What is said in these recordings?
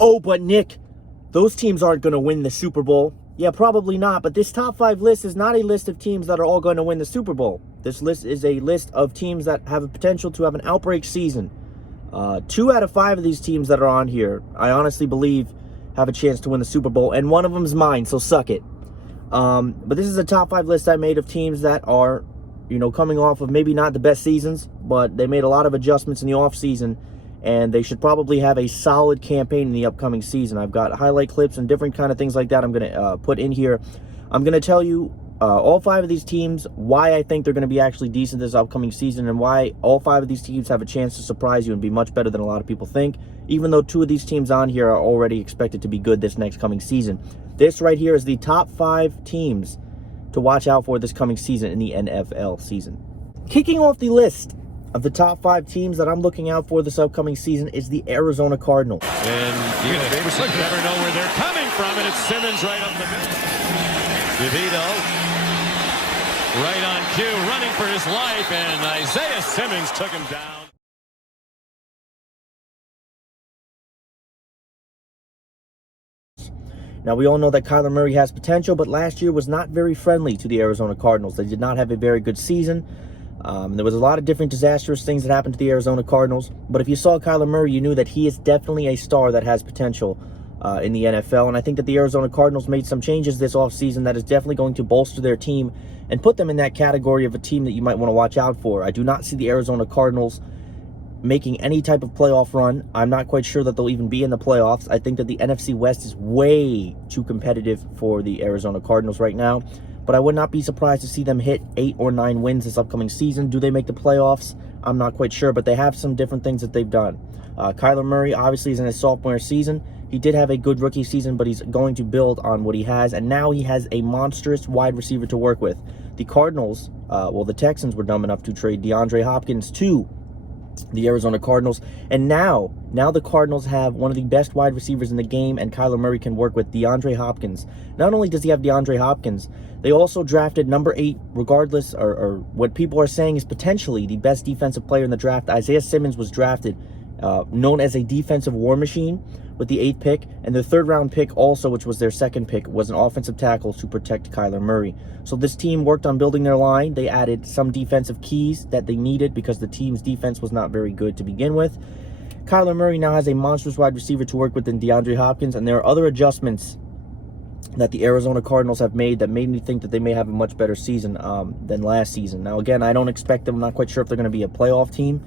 Oh, but Nick, those teams aren't going to win the Super Bowl. Yeah, probably not, but this top 5 list is not a list of teams that are all going to win the Super Bowl. This list is a list of teams that have a potential to have an outbreak season. 2 out of 5 of these teams that are on here, I honestly believe, have a chance to win the Super Bowl, and one of them is mine, so suck it. But this is a top 5 list I made of teams that are, coming off of maybe not the best seasons, but they made a lot of adjustments in the offseason, and they should probably have a solid campaign in the upcoming season. I've got highlight clips and different kind of things like that I'm going to put in here. I'm going to tell you all 5 of these teams, why I think they're going to be actually decent this upcoming season, and why all 5 of these teams have a chance to surprise you and be much better than a lot of people think, even though 2 of these teams on here are already expected to be good this next coming season. This right here is the top 5 teams to watch out for this coming season in the NFL season. Kicking off the list of the top 5 teams that I'm looking out for this upcoming season is the Arizona Cardinals. And you never know where they're coming from, and it's Simmons right up the middle. DeVito right on cue, running for his life, and Isaiah Simmons took him down. Now, we all know that Kyler Murray has potential, but last year was not very friendly to the Arizona Cardinals. They did not have a very good season. There was a lot of different disastrous things that happened to the Arizona Cardinals. But if you saw Kyler Murray, you knew that he is definitely a star that has potential in the NFL. And I think that the Arizona Cardinals made some changes this offseason that is definitely going to bolster their team and put them in that category of a team that you might want to watch out for. I do not see the Arizona Cardinals making any type of playoff run. I'm not quite sure that they'll even be in the playoffs. I think that the NFC West is way too competitive for the Arizona Cardinals right now. But I would not be surprised to see them hit 8 or 9 wins this upcoming season. Do they make the playoffs? I'm not quite sure, but they have some different things that they've done. Kyler Murray obviously is in his sophomore season. He did have a good rookie season, but he's going to build on what he has, and now he has a monstrous wide receiver to work with. The Cardinals, the Texans were dumb enough to trade DeAndre Hopkins to the Arizona Cardinals, and now the Cardinals have one of the best wide receivers in the game, and Kyler Murray can work with DeAndre Hopkins. Not only does he have DeAndre Hopkins, they also drafted number 8, regardless, or what people are saying is potentially the best defensive player in the draft. Isaiah Simmons was drafted, known as a defensive war machine, with the 8th pick, and their 3rd round pick also, which was their 2nd pick, was an offensive tackle to protect Kyler Murray. So this team worked on building their line. They added some defensive keys that they needed because the team's defense was not very good to begin with. Kyler Murray now has a monstrous wide receiver to work with in DeAndre Hopkins, and there are other adjustments that the Arizona Cardinals have made that made me think that they may have a much better season than last season. Now, again, I don't expect them. I'm not quite sure if they're going to be a playoff team.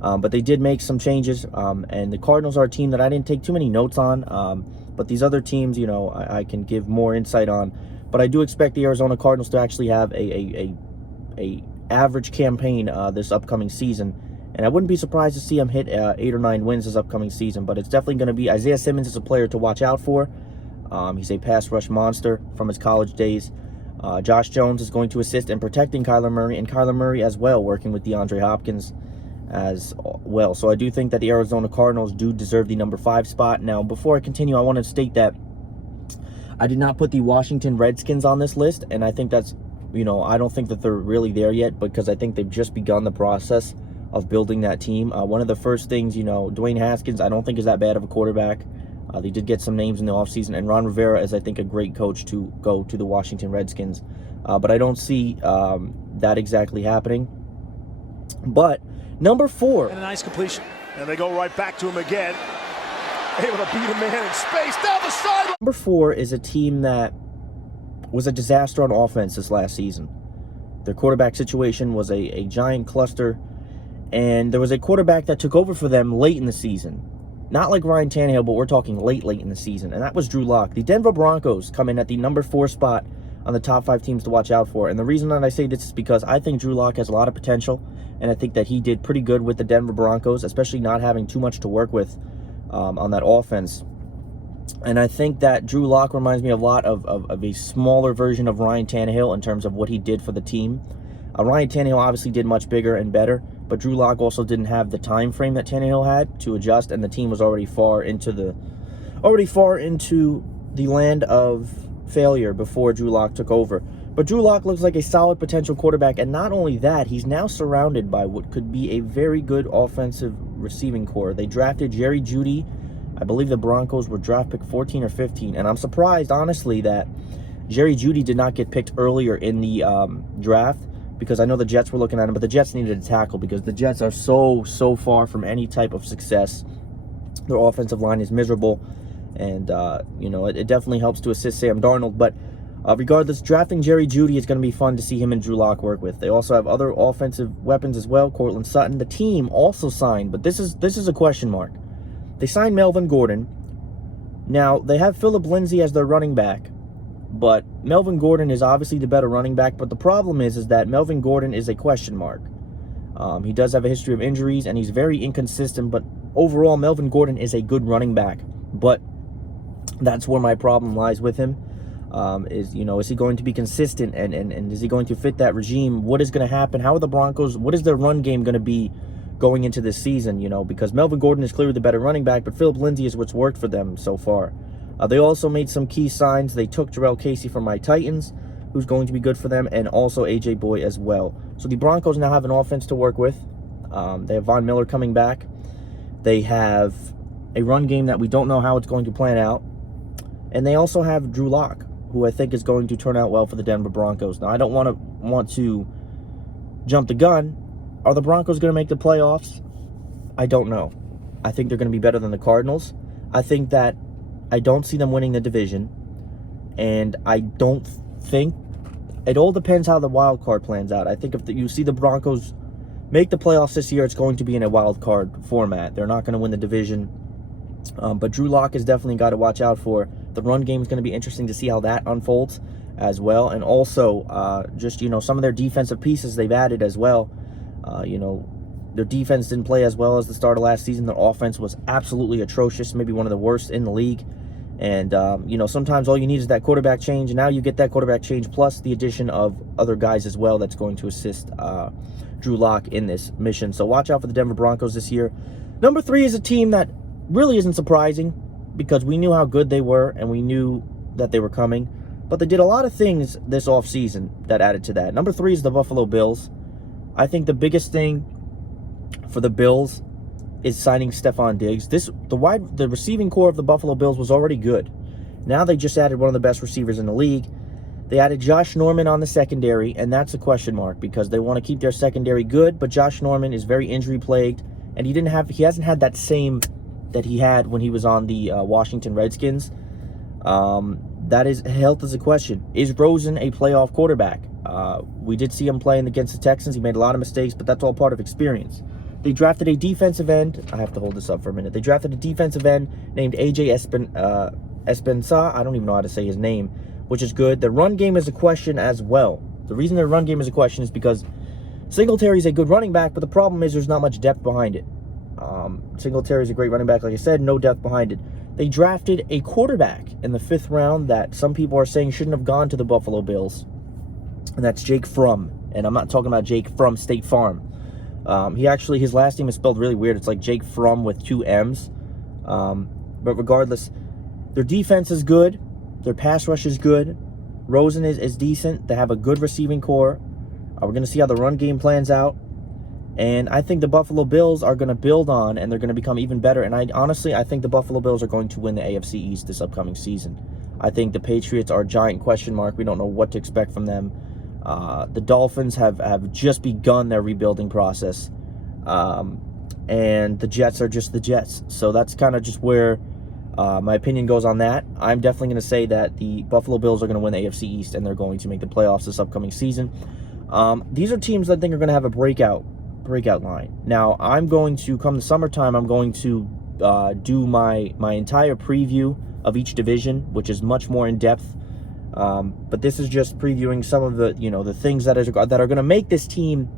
But they did make some changes, and the Cardinals are a team that I didn't take too many notes on. But these other teams, I can give more insight on. But I do expect the Arizona Cardinals to actually have a average campaign this upcoming season. And I wouldn't be surprised to see them hit 8 or 9 wins this upcoming season. But it's definitely going to be Isaiah Simmons is a player to watch out for. He's a pass rush monster from his college days. Josh Jones is going to assist in protecting Kyler Murray, and Kyler Murray as well, working with DeAndre Hopkins as well. So I do think that the Arizona Cardinals do deserve the number 5 spot. Now, before I continue, I want to state that I did not put the Washington Redskins on this list, and I think that's, I don't think that they're really there yet, because I think they've just begun the process of building that team. One of the first things, Dwayne Haskins, I don't think is that bad of a quarterback. They did get some names in the offseason, and Ron Rivera is, I think, a great coach to go to the Washington Redskins. But I don't see that exactly happening. But number 4. And a nice completion. And they go right back to him again. Able to beat a man in space down the sideline. Number 4 is a team that was a disaster on offense this last season. Their quarterback situation was a giant cluster, and there was a quarterback that took over for them late in the season. Not like Ryan Tannehill, but we're talking late in the season, and that was Drew Lock. The Denver Broncos come in at the number 4 spot on the top 5 teams to watch out for. And the reason that I say this is because I think Drew Lock has a lot of potential, and I think that he did pretty good with the Denver Broncos, especially not having too much to work with on that offense. And I think that Drew Lock reminds me a lot of a smaller version of Ryan Tannehill in terms of what he did for the team. Ryan Tannehill obviously did much bigger and better, but Drew Lock also didn't have the time frame that Tannehill had to adjust, and the team was already far into the land of failure before Drew Lock took over. But Drew Lock looks like a solid potential quarterback, and not only that, he's now surrounded by what could be a very good offensive receiving core. They drafted JEUDY. I believe the Broncos were draft pick 14 or 15, and I'm surprised, honestly, that JEUDY did not get picked earlier in the draft, because I know the Jets were looking at him, but the Jets needed a tackle because the Jets are so far from any type of success. Their offensive line is miserable, and it definitely helps to assist Sam Darnold. But regardless, drafting JEUDY is going to be fun to see him and Drew Lock work with. They also have other offensive weapons as well. Cortland Sutton. The team also signed, but this is a question mark. They signed Melvin Gordon. Now they have Phillip Lindsay as their running back, but Melvin Gordon is obviously the better running back. But the problem is that Melvin Gordon is a question mark. He does have a history of injuries, and he's very inconsistent, but overall, Melvin Gordon is a good running back. But that's where my problem lies with him. Is he going to be consistent, and is he going to fit that regime? What is going to happen? How are the Broncos, what is their run game going to be going into this season? Because Melvin Gordon is clearly the better running back, but Phillip Lindsay is what's worked for them so far. They also made some key signs. They took Jarrell Casey from my Titans, who's going to be good for them, and also A.J. Boy as well. So the Broncos now have an offense to work with. They have Von Miller coming back. They have a run game that we don't know how it's going to plan out. And they also have Drew Lock, who I think is going to turn out well for the Denver Broncos. Now, I don't want to jump the gun. Are the Broncos going to make the playoffs? I don't know. I think they're going to be better than the Cardinals. I think that I don't see them winning the division. And I don't think, it all depends how the wild card plans out. I think if you see the Broncos make the playoffs this year, it's going to be in a wild card format. They're not going to win the division. But Drew Lock has definitely got to watch out for. The run game is going to be interesting to see how that unfolds as well. And also, some of their defensive pieces they've added as well. Their defense didn't play as well as the start of last season. Their offense was absolutely atrocious, maybe one of the worst in the league. And, sometimes all you need is that quarterback change. And now you get that quarterback change plus the addition of other guys as well that's going to assist Drew Lock in this mission. So watch out for the Denver Broncos this year. Number 3 is a team that really isn't surprising because we knew how good they were and we knew that they were coming. But they did a lot of things this offseason that added to that. Number 3 is the Buffalo Bills. I think the biggest thing for the Bills is signing Stephon Diggs. The receiving core of the Buffalo Bills was already good. Now they just added one of the best receivers in the league. They added Josh Norman on the secondary, and that's a question mark because they want to keep their secondary good, but Josh Norman is very injury plagued, and he hasn't had that same that he had when he was on the Washington Redskins. Health is a question. Is Rosen a playoff quarterback? We did see him playing against the Texans. He made a lot of mistakes, but that's all part of experience. They drafted a defensive end. I have to hold this up for a minute. They drafted a defensive end named A.J. Espensah. I don't even know how to say his name, which is good. The run game is a question as well. The reason their run game is a question is because Singletary is a good running back, but the problem is there's not much depth behind it. Singletary is a great running back, like I said, no depth behind it. They drafted a quarterback in the 5th round that some people are saying shouldn't have gone to the Buffalo Bills, and that's Jake Fromm. And I'm not talking about Jake from State Farm. His last name is spelled really weird. It's like Jake Fromm with 2 M's. But regardless, their defense is good. Their pass rush is good. Rosen is decent. They have a good receiving core. We're going to see how the run game plans out. And I think the Buffalo Bills are going to build on, and they're going to become even better. And I think the Buffalo Bills are going to win the AFC East this upcoming season. I think the Patriots are a giant question mark. We don't know what to expect from them. The Dolphins have just begun their rebuilding process. And the Jets are just the Jets. So that's kind of just where my opinion goes on that. I'm definitely going to say that the Buffalo Bills are going to win the AFC East, and they're going to make the playoffs this upcoming season. These are teams I think are going to have a breakout line. Now, I'm going to, come the summertime, I'm going to do my entire preview of each division, which is much more in depth. But this is just previewing some of the the things that are going to make this team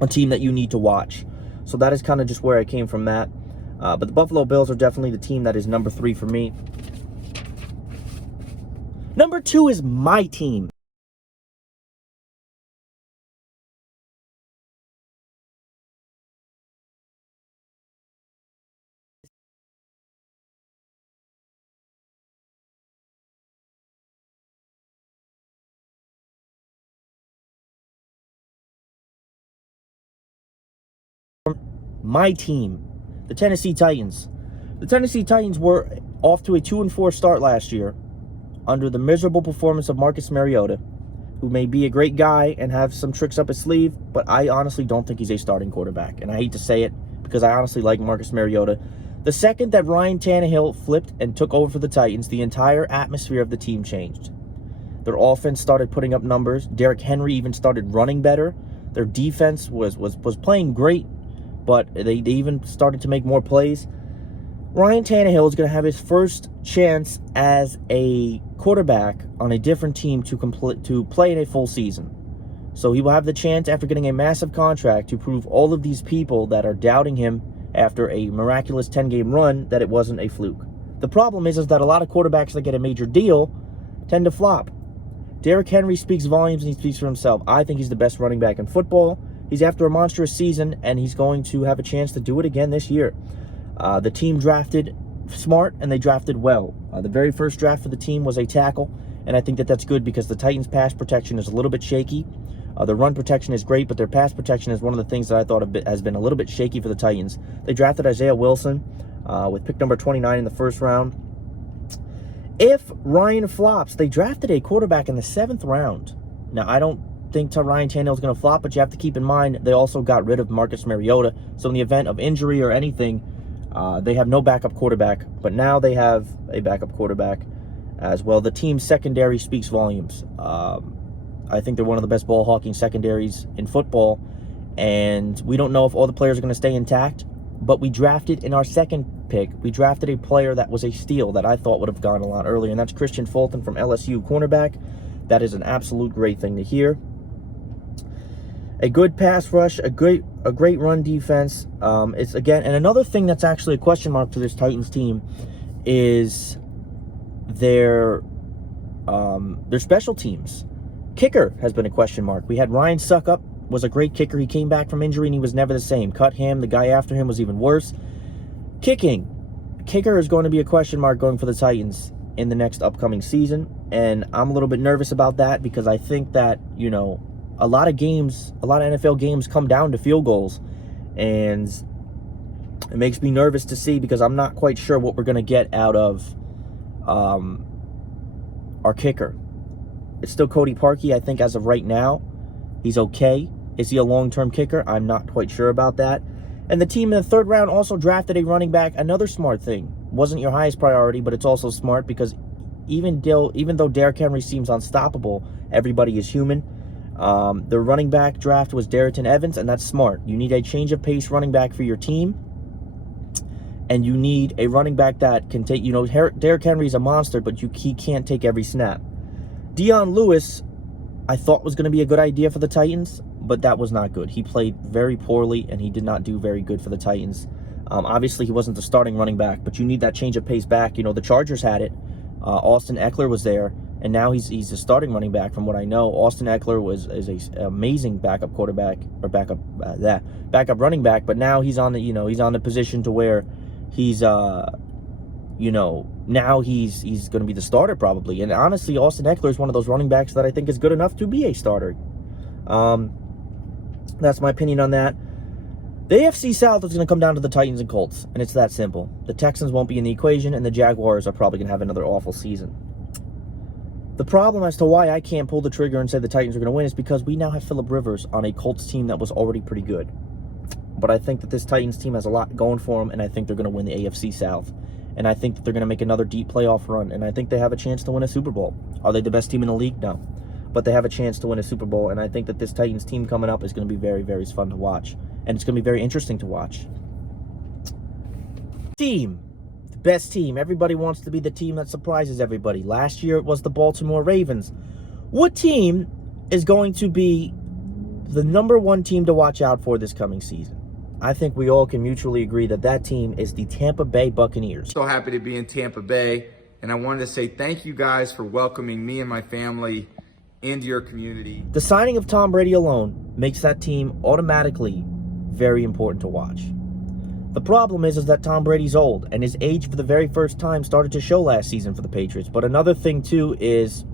a team that you need to watch. So that is kind of just where I came from that. But the Buffalo Bills are definitely the team that is number 3 for me. Number 2 is my team. My team, the Tennessee Titans. The Tennessee Titans were off to a 2-4 start last year under the miserable performance of Marcus Mariota, who may be a great guy and have some tricks up his sleeve, but I honestly don't think he's a starting quarterback. And I hate to say it because I honestly like Marcus Mariota. The second that Ryan Tannehill flipped and took over for the Titans, the entire atmosphere of the team changed. Their offense started putting up numbers. Derrick Henry even started running better. Their defense was playing great, but they even started to make more plays. Ryan Tannehill is going to have his first chance as a quarterback on a different team to play in a full season. So he will have the chance, after getting a massive contract, to prove all of these people that are doubting him after a miraculous 10-game run that it wasn't a fluke. The problem is that a lot of quarterbacks that get a major deal tend to flop. Derrick Henry speaks volumes, and he speaks for himself. I think he's the best running back in football. He's after a monstrous season, and he's going to have a chance to do it again this year. The team drafted smart, and they drafted well. The very first draft for the team was a tackle, and I think that that's good because the Titans' pass protection is a little bit shaky. Their run protection is great, but their pass protection is one of the things that I thought has been a little bit shaky for the Titans. They drafted Isaiah Wilson with pick number 29 in the first round. If Ryan flops, they drafted a quarterback in the 7th round. Now, I don't think Ryan Tannehill is going to flop, but you have to keep in mind they also got rid of Marcus Mariota. So in the event of injury or anything, they have no backup quarterback, but now they have a backup quarterback as well. The team's secondary speaks volumes. I think they're one of the best ball hawking secondaries in football, and we don't know if all the players are going to stay intact, but we drafted in our second pick, we drafted a player that was a steal that I thought would have gone a lot earlier, and that's Christian Fulton from LSU, cornerback. That is an absolute great thing to hear. A good pass rush, a great run defense. It's again, and another thing that's actually a question mark for this Titans team is their special teams. Kicker has been a question mark. We had Ryan Suckup, was a great kicker. He came back from injury and he was never the same. Cut him. The guy after him was even worse. Kicking. Kicker is going to be a question mark going for the Titans in the next upcoming season, and I'm a little bit nervous about that because I think that, you know, a lot of NFL games come down to field goals, and it makes me nervous to see because I'm not quite sure what we're going to get out of our kicker. It's still Cody Parkey, I think, as of right now. He's okay. Is he a long-term kicker? I'm not quite sure about that. And the team in the 3rd round also drafted a running back. Another smart thing. Wasn't your highest priority, but it's also smart because even though Derrick Henry seems unstoppable, everybody is human. The running back draft was Darrynton Evans, and that's smart. You need a change of pace running back for your team, and you need a running back that can take, you know, Derrick Henry's a monster, but he can't take every snap. Dion Lewis, I thought was going to be a good idea for the Titans, but that was not good. He played very poorly, and he did not do very good for the Titans. Obviously, he wasn't the starting running back, but you need that change of pace back. You know, the Chargers had it. Austin Eckler was there, and now he's a starting running back from what I know. Austin Eckler is an amazing backup quarterback, or backup running back, but now he's on the position to where he's now he's going to be the starter probably. And honestly, Austin Eckler is one of those running backs that I think is good enough to be a starter. That's my opinion on that. The AFC South is going to come down to the Titans and Colts, and it's that simple. The Texans won't be in the equation, and the Jaguars are probably going to have another awful season. The problem as to why I can't pull the trigger and say the Titans are going to win is because we now have Phillip Rivers on a Colts team that was already pretty good. But I think that this Titans team has a lot going for them, and I think they're going to win the AFC South. And I think that they're going to make another deep playoff run, and I think they have a chance to win a Super Bowl. Are they the best team in the league? No. But they have a chance to win a Super Bowl, and I think that this Titans team coming up is going to be very, very fun to watch. And it's going to be very interesting to watch. Team. The best team. Everybody wants to be the team that surprises everybody. Last year it was the Baltimore Ravens. What team is going to be the #1 team to watch out for this coming season? I think we all can mutually agree that that team is the Tampa Bay Buccaneers. So happy to be in Tampa Bay, and I wanted to say thank you guys for welcoming me and my family into your community. The signing of Tom Brady alone makes that team automatically very important to watch. The problem is that Tom Brady's old, and his age for the very first time started to show last season for the Patriots. But another thing, too, is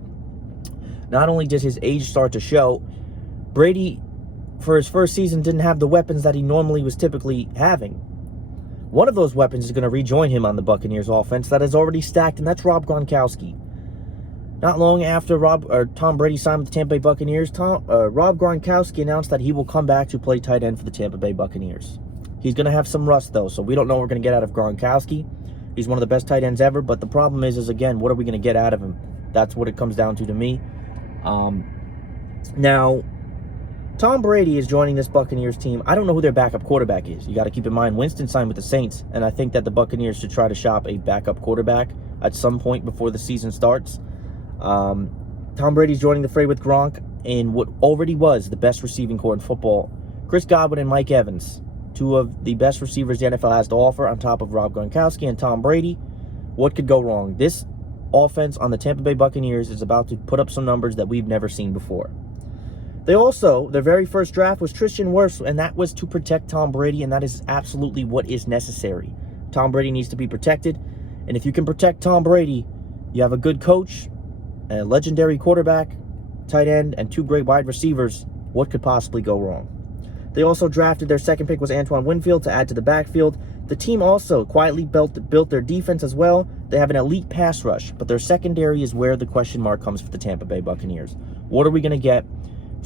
not only did his age start to show, Brady, for his first season, didn't have the weapons that he normally was typically having. One of those weapons is going to rejoin him on the Buccaneers offense that is already stacked, and that's Rob Gronkowski. Not long after Tom Brady signed with the Tampa Bay Buccaneers, Rob Gronkowski announced that he will come back to play tight end for the Tampa Bay Buccaneers. He's going to have some rust, though, so we don't know what we're going to get out of Gronkowski. He's one of the best tight ends ever, but the problem is again, what are we going to get out of him? That's what it comes down to me. Now, Tom Brady is joining this Buccaneers team. I don't know who their backup quarterback is. You got to keep in mind, Winston signed with the Saints, and I think that the Buccaneers should try to shop a backup quarterback at some point before the season starts. Tom Brady's joining the fray with Gronk in what already was the best receiving corps in football. Chris Godwin and Mike Evans, two of the best receivers the NFL has to offer, on top of Rob Gronkowski and Tom Brady. What could go wrong? This offense on the Tampa Bay Buccaneers is about to put up some numbers that we've never seen before. They also, their very first draft was Tristan Wirfs, and that was to protect Tom Brady, and that is absolutely what is necessary. Tom Brady needs to be protected, and if you can protect Tom Brady, you have a good coach, a legendary quarterback, tight end, and two great wide receivers. What could possibly go wrong? They also drafted, their second pick was Antoine Winfield to add to the backfield. The team also quietly built their defense as well. They have an elite pass rush, but their secondary is where the question mark comes for the Tampa Bay Buccaneers. What are we going to get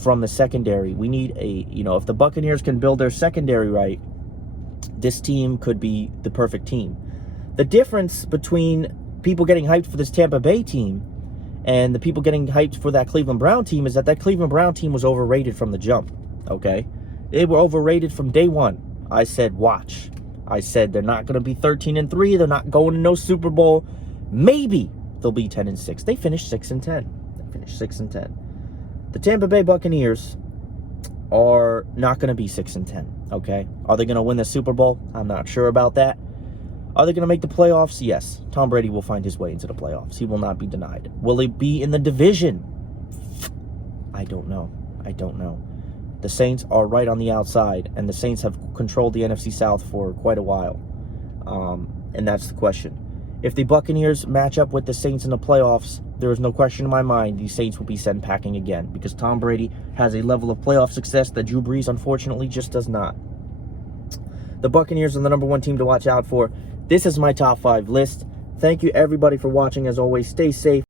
from the secondary? We need if the Buccaneers can build their secondary right, this team could be the perfect team. The difference between people getting hyped for this Tampa Bay team and the people getting hyped for that Cleveland Brown team is that Cleveland Brown team was overrated from the jump, okay? They were overrated from day one. I said, watch. I said they're not going to be 13-3. They're not going to no Super Bowl. Maybe they'll be 10-6. They finished 6-10. They finished 6-10. The Tampa Bay Buccaneers are not going to be 6-10, okay? Are they going to win the Super Bowl? I'm not sure about that. Are they going to make the playoffs? Yes. Tom Brady will find his way into the playoffs. He will not be denied. Will he be in the division? I don't know. I don't know. The Saints are right on the outside, and the Saints have controlled the NFC South for quite a while. And that's the question. If the Buccaneers match up with the Saints in the playoffs, there is no question in my mind the Saints will be sent packing again, because Tom Brady has a level of playoff success that Drew Brees, unfortunately, just does not. The Buccaneers are the number one team to watch out for. This is my top 5 list. Thank you, everybody, for watching. As always, stay safe.